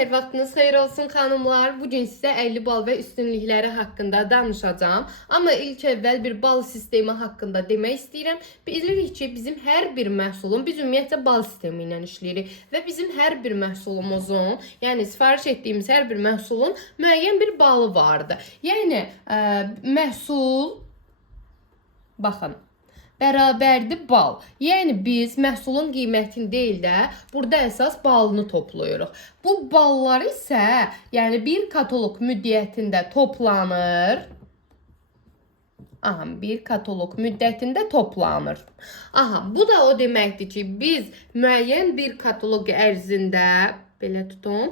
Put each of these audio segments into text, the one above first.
Her vaxtınız xeyir olsun xanımlar. Bugün sizə 50 bal və üstünlükləri haqqında danışacağım. Amma ilk əvvəl bir bal sistemi haqqında demək istəyirəm. Bilirik ki, bizim hər bir məhsulun, biz ümumiyyətlə bal sistemi ilə işləyirik və bizim hər bir məhsulumuzun, yəni sifariş etdiyimiz hər bir məhsulun müəyyən bir balı vardır. Yəni məhsul, baxın, bərabərdir bal. Yəni biz məhsulun qiymətini deyil də, burada əsas balını toplayırıq. Bu ballar isə, yəni bir katalog müddətində toplanır. Aha, bir katalog müddətində toplanır. Aha, bu da o deməkdir ki, biz müəyyən bir katalog ərzində belə tutum,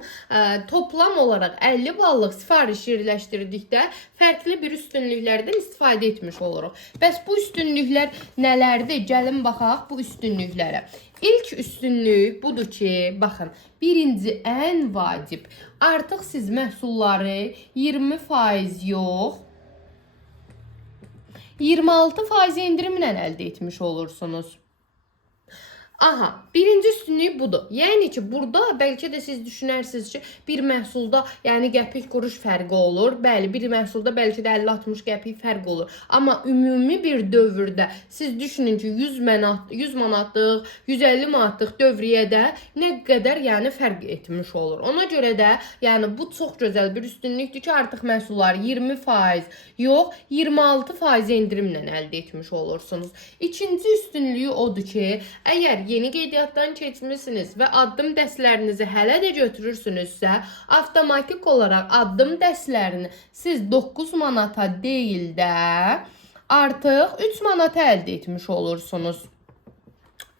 toplam olaraq 50 ballıq sifariş yerləşdirdikdə fərqli bir üstünlüklərdən istifadə etmiş oluruq. Bəs bu üstünlüklər nələrdir? Gəlin baxaq bu üstünlüklərə. İlk üstünlük budur ki, baxın, birinci ən vacib. Artıq siz məhsulları 20% yox, 26% endirimlə əldə etmiş olursunuz. Aha, birinci üstünlük budur. Yəni ki, burada bəlkə də siz düşünərsiniz ki, bir məhsulda yəni qəpik quruş fərqi olur. Bəli, bir məhsulda bəlkə də 50-60 qəpik fərq olur. Amma ümumi bir dövrdə siz düşünün ki, 100 manatlıq, 150 manatlıq dövriyyədə nə qədər yəni fərq etmiş olur. Ona görə də yəni bu çox gözəl bir üstünlükdür ki, artıq məhsulları 20% yox, 26% endirimlə əldə etmiş olursunuz. İkinci üstünlüyü odur ki, əgər yeni qeydiyyatdan keçmişsiniz və addım dəstlərinizi hələ də götürürsünüzsə, avtomatik olaraq addım dəstlərini siz 9 manata deyil də artıq 3 manata əldə etmiş olursunuz.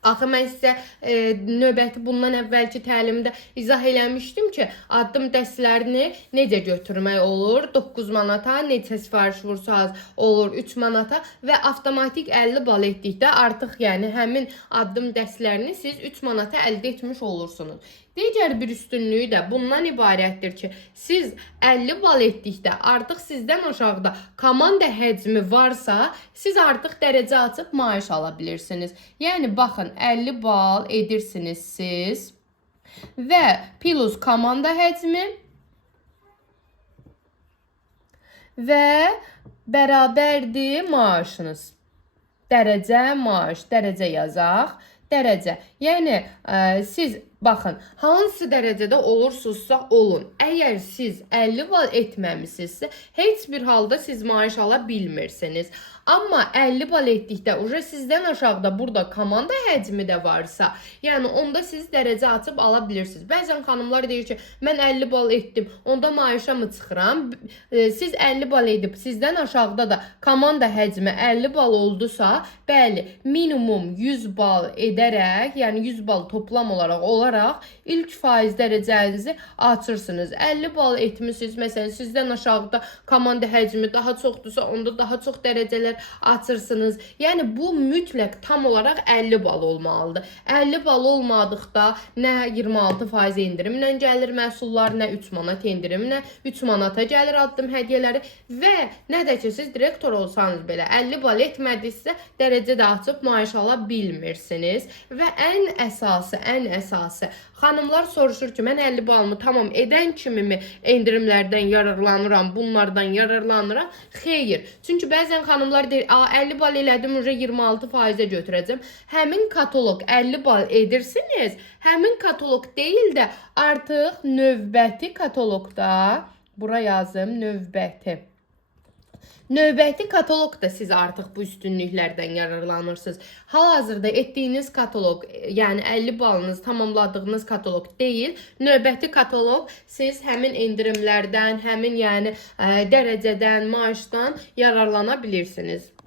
Axı mən sizə növbəti bundan əvvəlki təlimdə izah eləmişdim ki, addım dəstlərini necə götürmək olur? 9 manata, neçə sifariş vursanız olur 3 manata və avtomatik 50 bal etdikdə artıq yəni həmin addım dəstlərini siz 3 manata əldə etmiş olursunuz. Digər bir üstünlüyü də bundan ibarətdir ki, siz 50 bal etdikdə artıq sizdən aşağıda komanda həcmi varsa, siz artıq dərəcə açıb maaş ala bilirsiniz. Yəni, baxın, 50 bal edirsiniz siz və plus komanda həcmi və bərabərdir maaşınız. Dərəcə, maaş, dərəcə yazaq, dərəcə. Yəni, siz baxın, hansı dərəcədə olursunuzsa olun. Əgər siz 50 bal etməmisinizsə, heç bir halda siz maaş ala bilmirsiniz. Amma 50 bal etdikdə, sizdən aşağıda burada komanda həcmi də varsa, yəni onda siz dərəcə açıb ala bilirsiniz. Bəzən xanımlar deyir ki, mən 50 bal etdim, onda maaşa mı çıxıram? Siz 50 bal edib, sizdən aşağıda da komanda həcmi 50 bal oldusa, bəli, minimum 100 bal edərək, yəni 100 bal toplam olaraq ilk faiz dərəcənizi açırsınız. 50 bal etmişsiniz, məsələn, sizdən aşağıda komanda həcmi daha çoxdursa, onda daha çox dərəcələr açırsınız. Yəni, bu mütləq tam olaraq 50 bal olmalıdır. 50 bal olmadıqda nə 26% endirimlə gəlir məhsullar, nə 3 manat endirimlə, 3 manata gəlir addım hədiyyələri və nə də ki, siz direktor olsanız belə 50 bal etmədinizsə, dərəcə də açıb maaş ala bilmirsiniz. Və ən əsası, xanımlar soruşur ki, mən 50 balımı tamam edən kimi mi endirimlərdən yararlanıram, bunlardan yararlanıram? Xeyr. Çünki bəzən xanımlar deyir, 50 bal elədim, 26%-ə götürəcəm. Həmin katalog 50 bal edirsiniz, həmin katalog deyil də artıq növbəti katalogda, bura yazım, Növbəti katalogda siz artıq bu üstünlüklərdən yararlanırsınız. Hal-hazırda etdiyiniz katalog, yəni 50 balınız tamamladığınız katalog deyil. Növbəti katalog siz həmin endirimlərdən, həmin yəni dərəcədən, maaşdan yararlana bilirsiniz.